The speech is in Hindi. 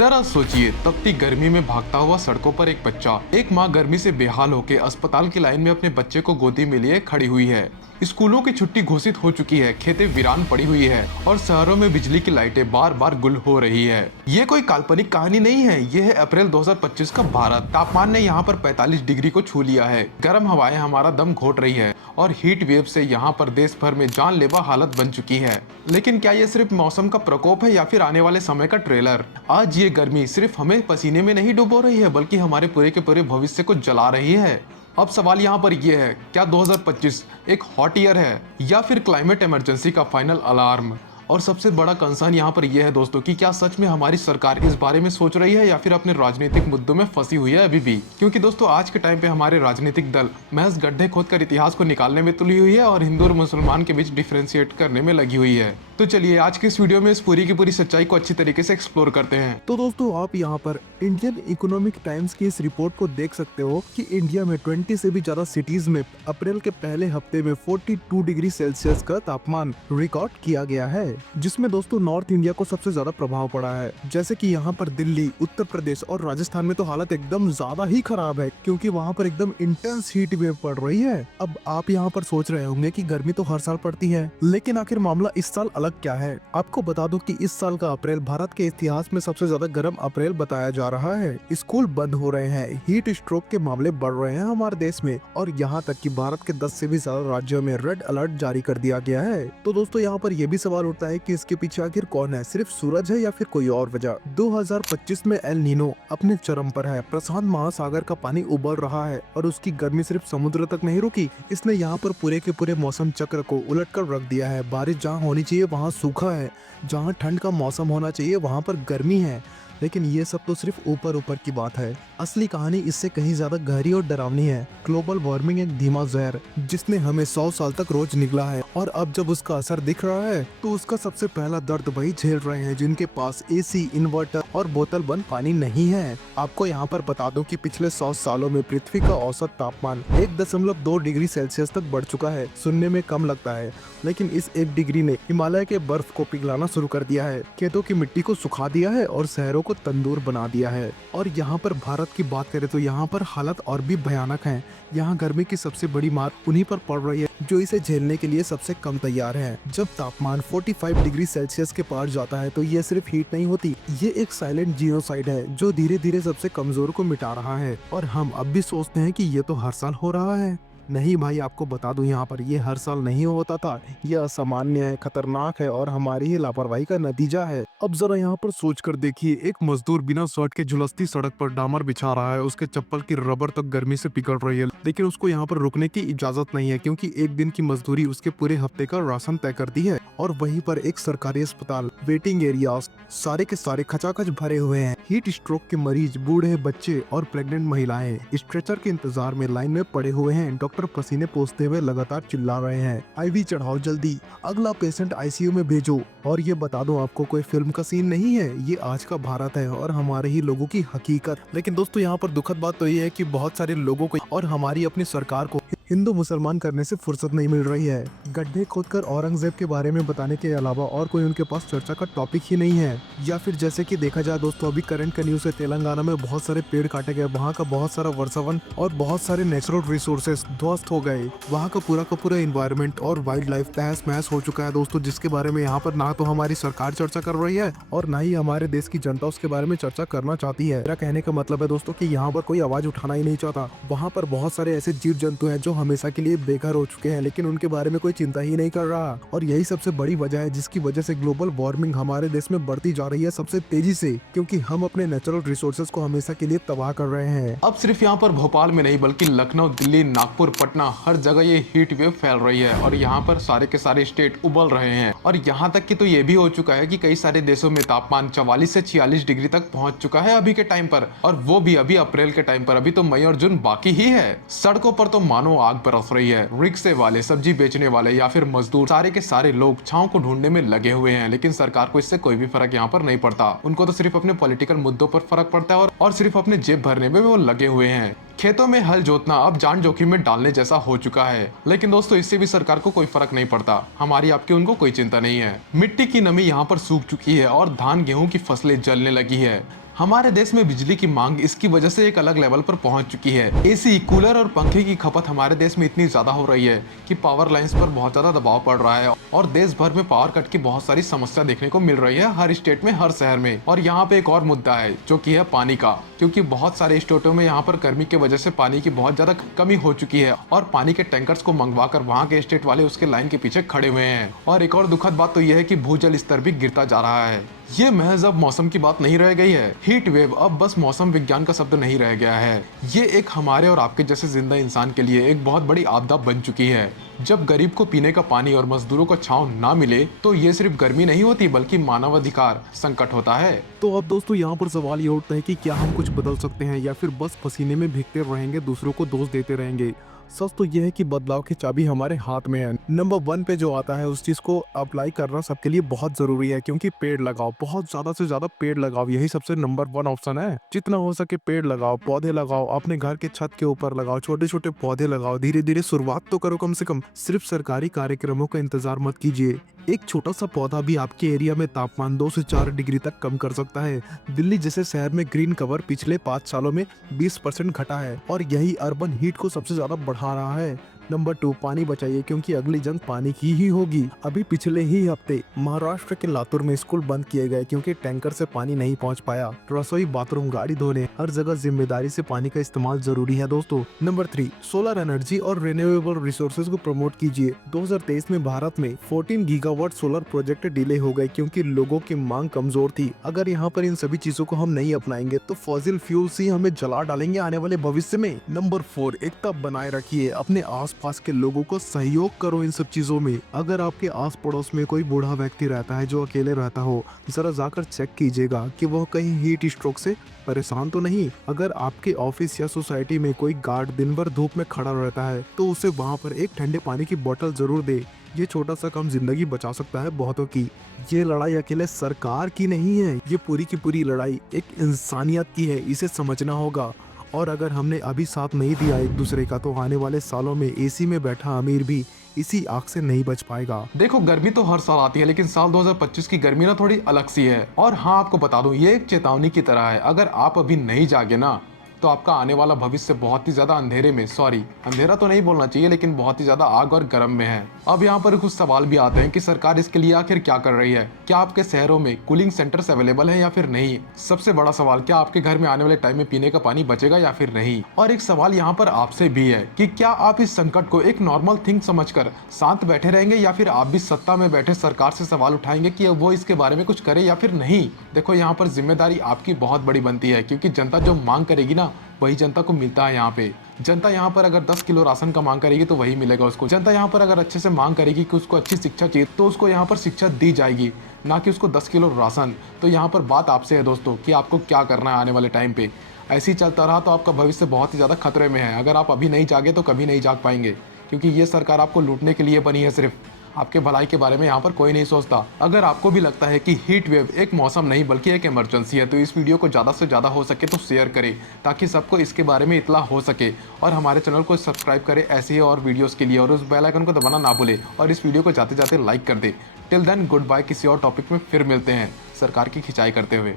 जरा सोचिए, तपती गर्मी में भागता हुआ सड़कों पर एक बच्चा। एक माँ गर्मी से बेहाल होकर अस्पताल की लाइन में अपने बच्चे को गोदी में लिए खड़ी हुई है। स्कूलों की छुट्टी घोषित हो चुकी है, खेतें वीरान पड़ी हुई है और शहरों में बिजली की लाइटें बार बार गुल हो रही है। ये कोई काल्पनिक कहानी नहीं है, ये है अप्रैल 2025 का भारत। तापमान ने यहाँ पर 45 डिग्री को छू लिया है। गर्म हवाएं हमारा दम घोट रही है और हीट वेव से यहाँ पर देश भर में जानलेवा हालत बन चुकी है। लेकिन क्या ये सिर्फ मौसम का प्रकोप है या फिर आने वाले समय का ट्रेलर? आज ये गर्मी सिर्फ हमें पसीने में नहीं डुबो रही है, बल्कि हमारे पूरे के पूरे भविष्य को जला रही है। अब सवाल यहाँ पर यह है, क्या 2025 एक हॉट ईयर है या फिर क्लाइमेट इमरजेंसी का फाइनल अलार्म? और सबसे बड़ा कंसर्न यहाँ पर यह है दोस्तों कि क्या सच में हमारी सरकार इस बारे में सोच रही है या फिर अपने राजनीतिक मुद्दों में फंसी हुई है अभी भी? क्योंकि दोस्तों आज के टाइम पे हमारे राजनीतिक दल महज गड्ढे खोदकर इतिहास को निकालने में तुली हुई है और हिंदू और मुसलमान के बीच डिफ्रेंशिएट करने में लगी हुई है। तो चलिए आज के इस वीडियो में इस पूरी की पूरी सच्चाई को अच्छी तरीके से एक्सप्लोर करते हैं। तो दोस्तों आप यहाँ पर इंडियन इकोनॉमिक टाइम्स की इस रिपोर्ट को देख सकते हो कि इंडिया में 20 से भी ज्यादा सिटीज में अप्रैल के पहले हफ्ते में 42 डिग्री सेल्सियस का तापमान रिकॉर्ड किया गया है, जिसमें दोस्तों नॉर्थ इंडिया को सबसे ज्यादा प्रभाव पड़ा है। जैसे कि यहाँ पर दिल्ली, उत्तर प्रदेश और राजस्थान में तो हालत एकदम ज्यादा ही खराब है, क्योंकि वहाँ पर एकदम इंटेंस हीट वेव पड़ रही है। अब आप यहाँ पर सोच रहे होंगे कि गर्मी तो हर साल पड़ती है, लेकिन आखिर मामला इस साल अलग क्या है? आपको बता दो कि इस साल का अप्रैल भारत के इतिहास में सबसे ज्यादा गर्म अप्रैल बताया जा रहा है। स्कूल बंद हो रहे हैं, हीट स्ट्रोक के मामले बढ़ रहे हैं हमारे देश में, और यहाँ तक कि भारत के 10 से भी ज्यादा राज्यों में रेड अलर्ट जारी कर दिया गया है। तो दोस्तों यहाँ पर यह भी सवाल उठता है कि इसके पीछे आखिर कौन है? सिर्फ सूरज है या फिर कोई और वजह? 2025 में एल नीनो अपने चरम पर है। प्रशांत महासागर का पानी उबल रहा है और उसकी गर्मी सिर्फ समुद्र तक नहीं रुकी, इसने यहाँ पर पूरे के पूरे मौसम चक्र को उलट कर रख दिया है। बारिश जहाँ होनी चाहिए वहाँ सूखा है, जहाँ ठंड का मौसम होना चाहिए वहाँ पर गर्मी है। लेकिन ये सब तो सिर्फ ऊपर ऊपर की बात है, असली कहानी इससे कहीं ज्यादा गहरी और डरावनी है। ग्लोबल वार्मिंग एक धीमा जहर जिसने हमें 100 साल तक रोज निगला है, और अब जब उसका असर दिख रहा है तो उसका सबसे पहला दर्द वही झेल रहे हैं जिनके पास एसी, इन्वर्टर और बोतल बंद पानी नहीं है। आपको यहाँ पर बता दूं कि पिछले 100 सालों में पृथ्वी का औसत तापमान 1.2 डिग्री सेल्सियस तक बढ़ चुका है। सुनने में कम लगता है, लेकिन इस 1 डिग्री ने हिमालय के बर्फ को पिघलाना शुरू कर दिया है, खेतों की मिट्टी को सुखा दिया है और शहरों को तंदूर बना दिया है। और यहाँ पर भारत की बात करें तो यहाँ पर हालत और भी भयानक है। यहाँ गर्मी की सबसे बड़ी मार उन्हीं पर पड़ रही है जो इसे झेलने के लिए सबसे कम तैयार हैं। जब तापमान 45 डिग्री सेल्सियस के पार जाता है तो ये सिर्फ हीट नहीं होती, ये एक साइलेंट जीनोसाइड है जो धीरे धीरे सबसे कमजोर को मिटा रहा है। और हम अब भी सोचते हैं कि ये तो हर साल हो रहा है। नहीं भाई, आपको बता दूं यहाँ पर ये हर साल नहीं होता था, ये असामान्य है, खतरनाक है और हमारी ही लापरवाही का नतीजा है। अब जरा यहाँ पर सोच कर देखिए, एक मजदूर बिना शर्ट के झुलसती सड़क पर डामर बिछा रहा है, उसके चप्पल की रबर तक गर्मी से पिघल रही है, लेकिन उसको यहाँ पर रुकने की इजाजत नहीं है, क्योंकि एक दिन की मजदूरी उसके पूरे हफ्ते का राशन तय करती है। और वहीं पर एक सरकारी अस्पताल, वेटिंग एरियाज सारे के सारे खचाखच भरे हुए हैं। हीट स्ट्रोक के मरीज, बूढ़े, बच्चे और प्रेग्नेंट महिलाएं स्ट्रेचर के इंतजार में लाइन में पड़े हुए हैं। डॉक्टर पसीने पोंछते हुए लगातार चिल्ला रहे हैं, आईवी चढ़ाओ जल्दी, अगला पेशेंट आईसीयू में भेजो। और ये बता दो आपको, कोई फिल्म का सीन नहीं है, ये आज का भारत है और हमारे ही लोगों की हकीकत। लेकिन दोस्तों यहाँ पर दुखद बात तो ये है कि बहुत सारे लोगों को और हमारी अपनी सरकार को हिंदू मुसलमान करने से फुर्सत नहीं मिल रही है। गड्ढे खोदकर औरंगजेब के बारे में बताने के अलावा और कोई उनके पास चर्चा का टॉपिक ही नहीं है। या फिर जैसे कि देखा जाए दोस्तों, अभी करंट का न्यूज़ है, तेलंगाना में बहुत सारे पेड़ काटे गए, वहाँ का बहुत सारा वर्षावन और बहुत सारे नेचुरल रिसोर्सेज ध्वस्त हो गए। वहाँ का पूरा इन्वायरमेंट और वाइल्ड लाइफ तहस महस हो चुका है दोस्तों, जिसके बारे में यहाँ पर ना तो हमारी सरकार चर्चा कर रही है और ना ही हमारे देश की जनता उसके बारे में चर्चा करना चाहती है। मेरा कहने का मतलब है दोस्तों कि यहाँ पर कोई आवाज उठाना ही नहीं चाहता। वहाँ पर बहुत सारे ऐसे जीव जंतु हैं जो हमेशा के लिए बेघर हो चुके हैं, लेकिन उनके बारे में कोई चिंता ही नहीं कर रहा। और यही सबसे बड़ी वजह है जिसकी वजह से ग्लोबल वार्मिंग हमारे देश में बढ़ती जा रही है सबसे तेजी से, क्योंकि हम अपने नेचुरल रिसोर्सेज को हमेशा के लिए तबाह कर रहे हैं। अब सिर्फ यहाँ पर भोपाल में नहीं बल्कि लखनऊ, दिल्ली, नागपुर, पटना, हर जगह ये हीट वेव फैल रही है और यहाँ पर सारे के सारे स्टेट उबल रहे हैं। और यहाँ तक कि तो ये भी हो चुका है कि कई सारे देशों में तापमान 44 से 46 डिग्री तक पहुंच चुका है अभी के टाइम पर, और वो भी अभी अप्रैल के टाइम पर। अभी तो मई और जून बाकी ही है। सड़कों पर तो मानो आग बरस रही है। रिक्शे वाले, सब्जी बेचने वाले या फिर मजदूर, सारे के सारे लोग छांव को ढूंढने में लगे हुए हैं, लेकिन सरकार को इससे कोई भी फर्क यहाँ पर नहीं पड़ता। उनको तो सिर्फ अपने पॉलिटिकल मुद्दों पर फर्क पड़ता है और सिर्फ अपने जेब भरने में वो लगे हुए हैं। खेतों में हल जोतना अब जान जोखिम में डालने जैसा हो चुका है, लेकिन दोस्तों इससे भी सरकार को कोई फर्क नहीं पड़ता। हमारी आपकी उनको कोई चिंता नहीं है। मिट्टी की नमी यहाँ पर सूख चुकी है और धान गेहूं की फसलें जलने लगी है। हमारे देश में बिजली की मांग इसकी वजह से एक अलग लेवल पर पहुंच चुकी है। एसी, कूलर और पंखे की खपत हमारे देश में इतनी ज्यादा हो रही है कि पावर लाइंस पर बहुत ज्यादा दबाव पड़ रहा है और देश भर में पावर कट की बहुत सारी समस्या देखने को मिल रही है, हर स्टेट में, हर शहर में। और यहाँ पे एक और मुद्दा है जो कि है पानी का, क्योंकि बहुत सारे स्टेटों में यहाँ पर गर्मी की वजह से पानी की बहुत ज्यादा कमी हो चुकी है और पानी के टैंकर्स को मंगवा कर वहाँ के स्टेट वाले उसके लाइन के पीछे खड़े हुए हैं। और एक और दुखद बात तो यह है कि भूजल स्तर भी गिरता जा रहा है। ये महज अब मौसम की बात नहीं रह गई है। हीट वेव अब बस मौसम विज्ञान का शब्द नहीं रह गया है। ये एक हमारे और आपके जैसे जिंदा इंसान के लिए एक बहुत बड़ी आपदा बन चुकी है। जब गरीब को पीने का पानी और मजदूरों को छांव ना मिले तो ये सिर्फ गर्मी नहीं होती बल्कि मानवाधिकार संकट होता है। तो अब दोस्तों यहाँ पर सवाल ये उठता है कि क्या हम कुछ बदल सकते हैं या फिर बस पसीने में भीगते रहेंगे, दूसरों को दोष देते रहेंगे। सच तो यह है कि बदलाव की चाबी हमारे हाथ में है। नंबर 1 पे जो आता है उस चीज को अप्लाई करना सबके लिए बहुत जरूरी है, क्योंकि पेड़ लगाओ, बहुत ज्यादा से ज्यादा पेड़ लगाओ, यही सबसे नंबर 1 ऑप्शन है। जितना हो सके पेड़ लगाओ, पौधे लगाओ, अपने घर के छत के ऊपर लगाओ, छोटे छोटे पौधे लगाओ, धीरे धीरे शुरुआत तो करो कम से कम। सिर्फ सरकारी कार्यक्रमों का इंतजार मत कीजिए। एक छोटा सा पौधा भी आपके एरिया में तापमान 2 से 4 डिग्री तक कम कर सकता है। दिल्ली जैसे शहर में ग्रीन कवर पिछले 5 सालों में 20% घटा है और यही अर्बन हीट को सबसे ज्यादा बढ़ा रहा है। नंबर 2, पानी बचाइए, क्योंकि अगली जंग पानी की ही होगी। अभी पिछले ही हफ्ते महाराष्ट्र के लातूर में स्कूल बंद किए गए क्योंकि टैंकर से पानी नहीं पहुंच पाया। रसोई, बाथरूम, गाड़ी धोने, हर जगह जिम्मेदारी से पानी का इस्तेमाल जरूरी है दोस्तों। नंबर 3, सोलर एनर्जी और रिन्यूएबल रिसोर्सेज को प्रमोट कीजिए। 2023 में भारत में 14 गीगावाट सोलर प्रोजेक्ट डिले हो गए क्योंकि लोगों की मांग कमजोर थी। अगर यहाँ पर इन सभी चीजों को हम नहीं अपनाएंगे तो फॉसिल फ्यूल्स ही हमें जला डालेंगे आने वाले भविष्य में। नंबर 4, एकता बनाए रखिए, अपने आसपास के लोगों को सहयोग करो इन सब चीजों में। अगर आपके आस पड़ोस में कोई बूढ़ा व्यक्ति रहता है जो अकेले रहता हो, जरा जाकर चेक कीजिएगा कि वह कहीं हीट स्ट्रोक से परेशान तो नहीं। अगर आपके ऑफिस या सोसाइटी में कोई गार्ड दिन भर धूप में खड़ा रहता है तो उसे वहाँ पर एक ठंडे पानी की बोतल जरूर दे। ये छोटा सा काम जिंदगी बचा सकता है बहुतों की। ये लड़ाई अकेले सरकार की नहीं है, ये पूरी की पूरी लड़ाई एक इंसानियत की है, इसे समझना होगा। और अगर हमने अभी साथ नहीं दिया एक दूसरे का तो आने वाले सालों में एसी में बैठा अमीर भी इसी आग से नहीं बच पाएगा। देखो, गर्मी तो हर साल आती है लेकिन साल 2025 की गर्मी ना थोड़ी अलग सी है। और हाँ, आपको बता दूं, ये एक चेतावनी की तरह है। अगर आप अभी नहीं जागे ना तो आपका आने वाला भविष्य बहुत ही ज्यादा अंधेरे में, सॉरी अंधेरा तो नहीं बोलना चाहिए, लेकिन बहुत ही ज्यादा आग और गर्म में है। अब यहाँ पर कुछ सवाल भी आते हैं कि सरकार इसके लिए आखिर क्या कर रही है। क्या आपके शहरों में कूलिंग सेंटर्स अवेलेबल है या फिर नहीं? सबसे बड़ा सवाल, क्या आपके घर में आने वाले टाइम में पीने का पानी बचेगा या फिर नहीं? और एक सवाल यहाँ पर आपसे भी है कि क्या आप इस संकट को एक नॉर्मल थिंग समझकर शांत बैठे रहेंगे या फिर आप भी सत्ता में बैठे सरकार से सवाल उठाएंगे कि वो इसके बारे में कुछ करे या फिर नहीं? देखो, यहाँ पर जिम्मेदारी आपकी बहुत बड़ी बनती है, क्योंकि जनता जो मांग करेगी ना वही जनता को मिलता है। यहाँ पे जनता यहाँ पर अगर 10 किलो राशन का मांग करेगी तो वही मिलेगा उसको। जनता यहाँ पर अगर अच्छे से मांग करेगी कि उसको अच्छी शिक्षा चाहिए तो उसको यहाँ पर शिक्षा दी जाएगी, ना कि उसको 10 किलो राशन। तो यहाँ पर बात आपसे है दोस्तों कि आपको क्या करना है आने वाले टाइम पे। ऐसे ही चलता रहा तो आपका भविष्य बहुत ही ज़्यादा खतरे में है। अगर आप अभी नहीं जागे तो कभी नहीं जाग पाएंगे, क्योंकि ये सरकार आपको लूटने के लिए बनी है। सिर्फ आपके भलाई के बारे में यहाँ पर कोई नहीं सोचता। अगर आपको भी लगता है कि हीट वेव एक मौसम नहीं बल्कि एक इमरजेंसी है तो इस वीडियो को ज़्यादा से ज़्यादा हो सके तो शेयर करें, ताकि सबको इसके बारे में इतला हो सके। और हमारे चैनल को सब्सक्राइब करें ऐसे ही और वीडियोस के लिए, और उस बेल आइकन को दबाना ना भूले, और इस वीडियो को जाते जाते लाइक कर दे। टिल देन गुड बाय, किसी और टॉपिक में फिर मिलते हैं सरकार की खिंचाई करते हुए।